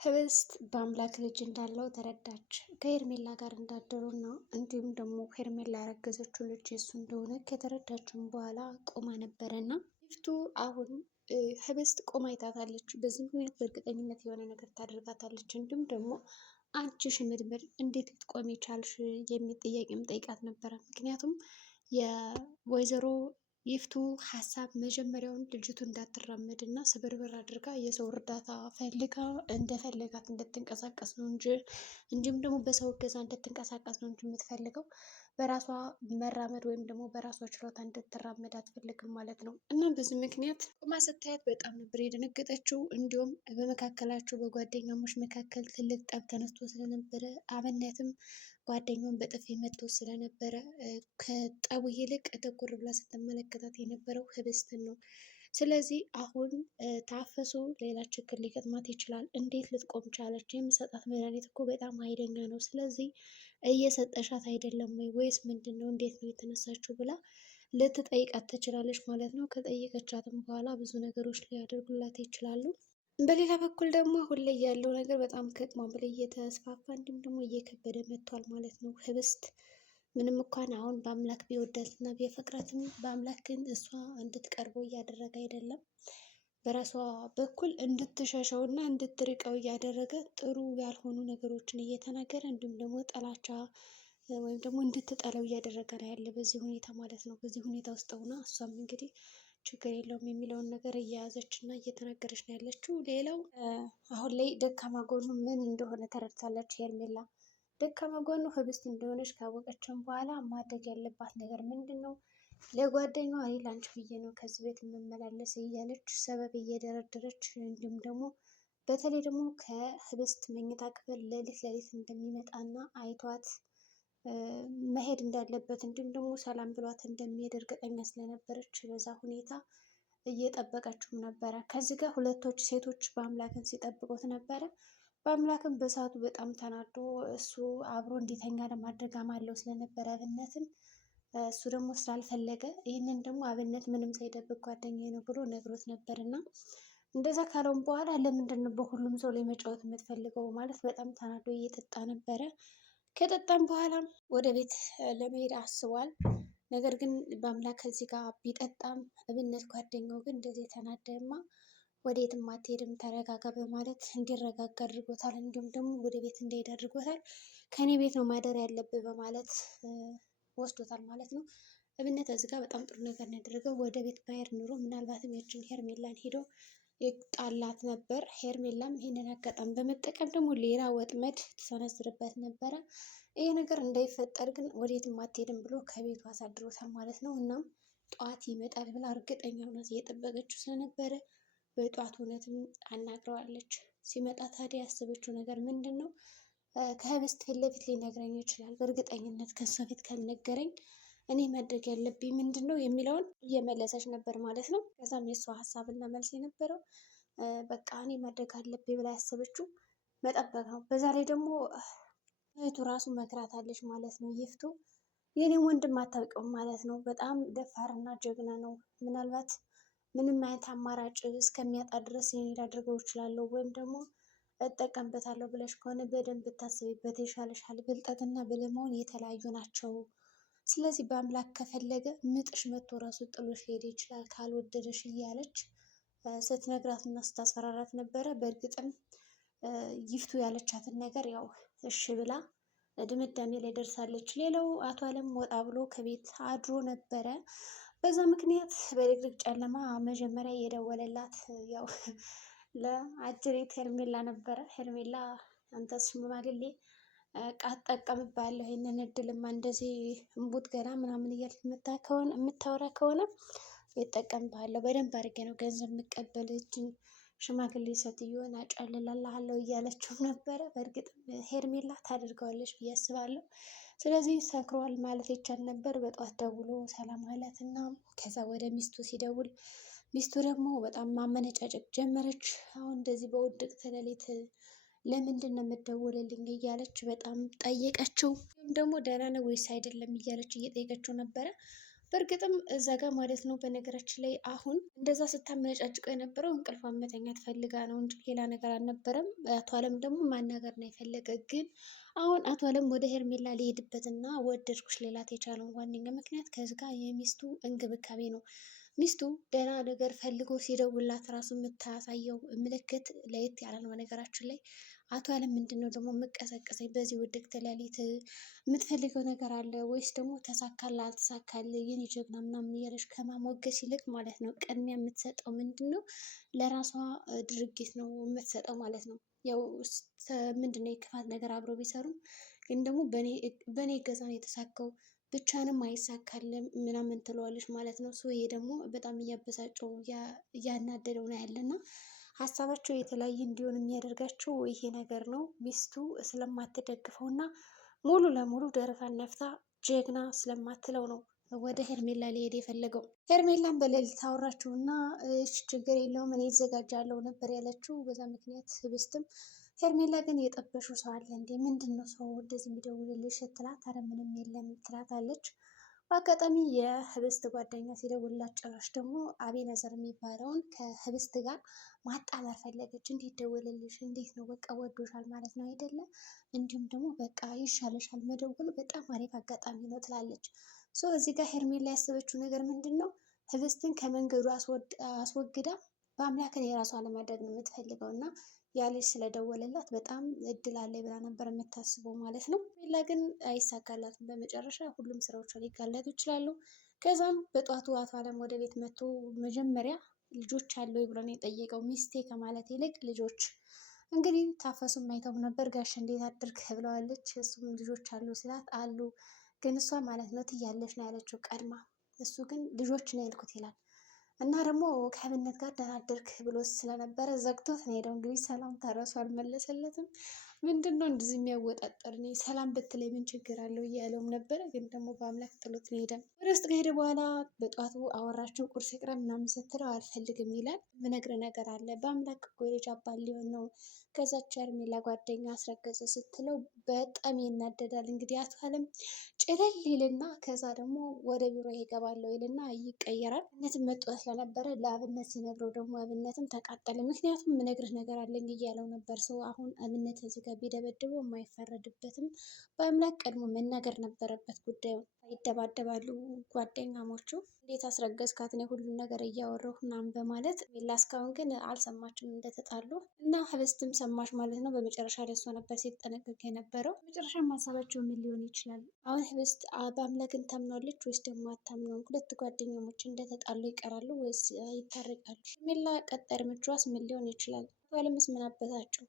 ህብስት በአምላክ ልጅ እንዳለው ተረዳች። ከሄርሜላ ጋር እንዳደሩና እንዲሁም ደግሞ ሄርሜላ ያረገዘችው ልጅ የሱ እንደሆነ ከተረዳችም በኋላ ቆማ ነበረና ይፍቱ አሁን ህብስት ቆማ አይታታለች። በዚህ ምክንያት በእርግጠኝነት የሆነ ነገር ታደርጋታለች። እንዲሁም ደግሞ አንቺ ሽምድምድ እንዴት ልትቆሚ ቻልሽ የሚል ጥያቄም ጠይቃት ነበረ። ምክንያቱም የወይዘሮ ይፍቱ ሀሳብ መጀመሪያውን ልጅቱ እንዳትራመድ እና ስብርብር አድርጋ የሰው እርዳታ ፈልጋ እንደፈለጋት እንድትንቀሳቀስ ነው እንጂም ደግሞ በሰው እገዛ እንድትንቀሳቀስ ነው እንጂ የምትፈልገው በራሷ መራመድ ወይም ደግሞ በራሷ ችሎታ እንድትራመድ አትፈልግም ማለት ነው። እና በዚህ ምክንያት ቆማ ስታያት በጣም ነበር የደነገጠችው። እንዲሁም በመካከላቸው በጓደኛሞች መካከል ትልቅ ጠብ ተነስቶ ስለነበረ አብነትም ጓደኛውን በጥፊ መቶ ስለነበረ ከጠቡ ይልቅ ትኩር ብላ ስትመለከታት የነበረው ህብስትን ነው። ስለዚህ አሁን ታፈሱ ሌላ ችግር ሊገጥማት ይችላል። እንዴት ልትቆም ቻለች? የምሰጣት መድኃኒት እኮ በጣም ኃይለኛ ነው። ስለዚህ እየሰጠሻት አይደለም ወይ ወይስ ምንድን ነው? እንዴት ነው የተነሳችው ብላ ልትጠይቃት ትችላለች ማለት ነው። ከጠየቀቻትም በኋላ ብዙ ነገሮች ሊያደርጉላት ይችላሉ። በሌላ በኩል ደግሞ አሁን ላይ ያለው ነገር በጣም ከአቅሟ በላይ እየተስፋፋ እንዲሁም ደግሞ እየከበደ መጥቷል ማለት ነው። ህብስት ምንም እንኳን አሁን በአምላክ ቢወዳት እና ቢያፈቅራትም በአምላክ ግን እሷ እንድትቀርበው እያደረገ አይደለም። በራሷ በኩል እንድትሸሸው እና እንድትርቀው እያደረገ ጥሩ ያልሆኑ ነገሮችን እየተናገረ እንዲሁም ደግሞ ጥላቻ ወይም ደግሞ እንድትጠለው እያደረገ ነው ያለ በዚህ ሁኔታ ማለት ነው። በዚህ ሁኔታ ውስጥ ሆና እሷም እንግዲህ ችግር የለውም የሚለውን ነገር እየያዘች እና እየተናገረች ነው ያለችው። ሌላው አሁን ላይ ደካማ ጎኑ ምን እንደሆነ ተረድታለች ሄርሜላ። ደካማ ጎኑ ህብስት እንደሆነች ካወቀችም በኋላ ማድረግ ያለባት ነገር ምንድን ነው? ለጓደኛዋ እኔ ላንቺ ብዬ ነው ከዚህ ቤት የምመላለስ እያለች ሰበብ እየደረደረች እንዲሁም ደግሞ በተለይ ደግሞ ከህብስት መኝታ ክፍል ሌሊት እንደሚመጣና አይቷት መሄድ እንዳለበት እንዲሁም ደግሞ ሰላም ብሏት እንደሚሄድ እርግጠኛ ስለነበረች በዛ ሁኔታ እየጠበቀችውም ነበረ። ከዚህ ጋር ሁለቶች ሴቶች በአምላክን ሲጠብቁት ነበረ። በአምላክም በሰዓቱ በጣም ተናዶ እሱ አብሮ እንዲተኛ ለማድረግ አማለው ስለነበረ አብነትን እሱ ደግሞ ስላልፈለገ ይህንን ደግሞ አብነት ምንም ሳይደብቅ ጓደኛዬ ነው ብሎ ነግሮት ነበር እና እንደዛ ካለውም በኋላ ለምንድን ነው በሁሉም ሰው ላይ መጫወት የምትፈልገው ማለት በጣም ተናዶ እየጠጣ ነበረ። ከጠጣም በኋላም ወደ ቤት ለመሄድ አስቧል። ነገር ግን በአምላክ ከዚህ ጋር ቢጠጣም እብነት ጓደኛው ግን እንደዚህ ተናደማ ወዴትም አትሄድም ተረጋጋ በማለት እንዲረጋጋ አድርጎታል። እንዲሁም ደግሞ ወደ ቤት እንዳይሄድ አድርጎታል። ከኔ ቤት ነው ማደር ያለብህ በማለት ወስዶታል ማለት ነው። እብነት እዚህ ጋር በጣም ጥሩ ነገር ነው ያደረገው። ወደ ቤት ባይር ኑሮ ምናልባትም ያችን ሄርሜላን ሄዶ ይጣላት ነበር። ሄርሜላም ይህንን አጋጣሚ በመጠቀም ደግሞ ሌላ ወጥመድ ትሰነዝርበት ነበረ። ይሄ ነገር እንዳይፈጠር ግን ወዴትም አትሄድም ብሎ ከቤቱ አሳድሮታል ማለት ነው። እናም ጠዋት ይመጣል ብላ እርግጠኛ ሆና እየጠበቀችው ስለነበረ በጠዋት እውነትም አናግረዋለች። ሲመጣ ታዲያ ያሰበችው ነገር ምንድን ነው? ከህብስት ፊት ለፊት ሊነግረኝ ይችላል። በእርግጠኝነት ከሷ ፊት ካልነገረኝ እኔ ማድረግ ያለብኝ ምንድን ነው የሚለውን እየመለሰች ነበር ማለት ነው። ከዛም የእሷ ሀሳብና መልስ የነበረው በቃ እኔ ማድረግ አለብኝ ብላ ያሰበችው መጠበቅ ነው። በዛ ላይ ደግሞ እህቱ ራሱ መክራታለች ማለት ነው። ይፍቱ የኔም ወንድም አታውቂውም ማለት ነው። በጣም ደፋርና ጀግና ነው። ምናልባት ምንም አይነት አማራጭ እስከሚያጣ ድረስ እኔ ላደርገው እችላለሁ ወይም ደግሞ እጠቀምበታለሁ ብለሽ ከሆነ በደንብ ብታስቢበት ይሻልሻል። ብልጠትና ብልህ መሆን የተለያዩ ናቸው። ስለዚህ በአምላክ ከፈለገ ምጥሽ መጥቶ ራሱ ጥሎሽ ሊሄድ ይችላል ካልወደደሽ እያለች ስትነግራት እና ስታስፈራራት ነበረ። በእርግጥም ይፍቱ ያለቻትን ነገር ያው እሺ ብላ ድምዳሜ ላይ ደርሳለች። ሌላው አቶ አለም ወጣ ብሎ ከቤት አድሮ ነበረ። በዛ ምክንያት በድቅድቅ ጨለማ መጀመሪያ የደወለላት ያው ለአጅሬት ሄርሜላ ነበረ። ሄርሜላ አንተስ ሽማግሌ ቃት ጠቀምባለሁ ይህንን እድልማ እንደዚህ እምቡጥ ገና ምናምን እያልክ የምታወራ ከሆነ ይጠቀምባለሁ በደንብ አድርጌ ነው ገንዘብ የምቀበል እጅን ሽማግሌ ሴትዮን አጨልላለሁ እያለችው ነበረ። በእርግጥም ሄርሜላ ታደርገዋለች ብዬ አስባለሁ። ስለዚህ ሰክሯል ማለት ይቻል ነበር። በጠዋት ደውሎ ሰላም አላት እና ከዛ ወደ ሚስቱ ሲደውል ሚስቱ ደግሞ በጣም ማመነጫጨቅ ጀመረች። አሁን እንደዚህ በውድቅት ሌሊት ለምንድን ነው የምትደውልልኝ እያለች በጣም ጠየቀችው። ወይም ደግሞ ደህና ነው ወይስ አይደለም እያለች እየጠየቀችው ነበረ። በእርግጥም እዛ ጋር ማለት ነው። በነገራችን ላይ አሁን እንደዛ ስታመነጫጭቀው የነበረው እንቅልፏን መተኛት ፈልጋ ነው እንጂ ሌላ ነገር አልነበረም። አቶ አለም ደግሞ ማናገር ነው የፈለገ። ግን አሁን አቶ አለም ወደ ሄርሜላ ሊሄድበትና ወደድኩሽ ሌላት የቻለውን ዋነኛ ምክንያት ከዚህ ጋር የሚስቱ እንክብካቤ ነው። ሚስቱ ደህና ነገር ፈልጎ ሲደውላት ራሱ የምታሳየው ምልክት ለየት ያለ ነው። በነገራችን ላይ አቶ አለም ምንድን ነው ደግሞ የምቀሰቀሰኝ በዚህ ውድቅት ሌሊት የምትፈልገው ነገር አለ ወይስ ደግሞ ተሳካለ አልተሳካለ የኔ ጀግና ምናምን እያለች ከማሞገስ ይልቅ ማለት ነው ቅድሚያ የምትሰጠው ምንድን ነው ለራሷ ድርጊት ነው የምትሰጠው ማለት ነው። ያው ምንድን ነው የክፋት ነገር አብረው ቢሰሩም ግን ደግሞ በእኔ እገዛ ነው የተሳካው ብቻንም አይሳካልም ምናምን ትለዋለች ማለት ነው። ይሄ ደግሞ በጣም እያበሳጨው እያናደደው ነው ያለና ሀሳባቸው የተለያየ እንዲሆን የሚያደርጋቸው ይሄ ነገር ነው። ሚስቱ ስለማትደግፈው እና ሙሉ ለሙሉ ደረቷን ነፍታ ጀግና ስለማትለው ነው ወደ ሄርሜላ ሊሄድ የፈለገው። ሄርሜላን በሌሊት አወራችው እና ችግር የለውም እኔ እዘጋጃለሁ ነበር ያለችው። በዛ ምክንያት ህብስትም ሄርሜላ ግን የጠበሽው ሰው አለ እንዴ? ምንድን ነው ሰው እንደዚህ የሚደውልልሽ ስትላት፣ ኧረ ምንም የለም ትላታለች። በአጋጣሚ የህብስት ጓደኛ ሲደውልላት ጭራሽ ደግሞ አቤነዘር የሚባለውን ከህብስት ጋር ማጣመር ፈለገች። እንዴት ደወለልሽ? እንዴት ነው? በቃ ወዶሻል ማለት ነው አይደለም? እንዲሁም ደግሞ በቃ ይሻለሻል መደወሉ በጣም አሪፍ አጋጣሚ ነው ትላለች። እዚህ ጋር ሄርሜላ ያሰበችው ነገር ምንድን ነው? ህብስትን ከመንገዱ አስወግዳ በአምላክን የራሷ ለማድረግ ነው የምትፈልገው እና ያ ልጅ ስለደወለላት በጣም እድል አለ ብላ ነበር የምታስበው ማለት ነው። ሌላ ግን አይሳካላትም። በመጨረሻ ሁሉም ስራዎቿ ሊጋለጡ ይችላሉ። ከዛም በጧቱ አቶ አለም ወደ ቤት መጥቶ መጀመሪያ ልጆች አለው ብሎ ነው የጠየቀው። ሚስቴ ከማለት ይልቅ ልጆች እንግዲህ ታፈሱም አይተው ነበር። ጋሽ እንዴት አድርግ ብለዋለች። እሱም ልጆች አሉ ስላት አሉ ግን እሷ ማለት ነው ትያለች ነው ያለችው ቀድማ። እሱ ግን ልጆች ነው ያልኩት ይላል። እና ደግሞ ከአብነት ጋር ደህና አደርክ ብሎ ስለነበረ ዘግቶት ነው ሄደው። እንግዲህ ሰላም ታረሱ አልመለሰለትም። ምንድን ነው እንደዚህ የሚያወጣጠር ሰላም ብትለኝ ምን ችግር አለው እያለውም ነበረ። ግን ደግሞ በአምላክ ጥሎት ነው ሄደ። ወደ ውስጥ ከሄደ በኋላ በጧቱ አወራቸው። ቁርስ ይቅረብ ምናምን ስትለው አልፈልግም ይላል። ምነግር ነገር አለ በአምላክ እኮ የልጅ አባት ሊሆን ነው። ከዛች ሄርሜላ ጓደኛ አስረገዘ ስትለው በጣም ይናደዳል። እንግዲህ አቶ አለም ጭለል ይልና ከዛ ደግሞ ወደ ቢሮ ይገባለው ይልና ይቀየራል። እነትም መጥቶ ስለነበረ ለአብነት ሲነግረው ደግሞ አብነትም ተቃጠለ። ምክንያቱም ምነግርህ ነገር አለኝ እያለው ነበር። አሁን አብነት እዚህ ጋር ቢደበድበው የማይፈረድበትም በአምላክ ቀድሞ መናገር ነበረበት ጉዳዩ። ይደባደባሉ ጓደኛሞቹ። እንዴት አስረገዝካት? እኔ ሁሉን ነገር እያወራሁ ምናምን በማለት ሜላ እስካሁን ግን አልሰማችም እንደተጣሉ እና ህብስትም ሰማች ማለት ነው። በመጨረሻ ደርሶ ነበር ሲጠነቀቅ የነበረው። መጨረሻ ማሳባቸው ምን ሊሆን ይችላል? አሁን ህብስት በአምላክን ታምናለች ወይስ ደግሞ አታምነውም? ሁለት ጓደኛሞች እንደተጣሉ ይቀራሉ ወይስ ይታረቃሉ? ሜላ ቀጣይ እርምጃዋስ ምን ሊሆን ይችላል? ባለምስ ምን አበሳቸው?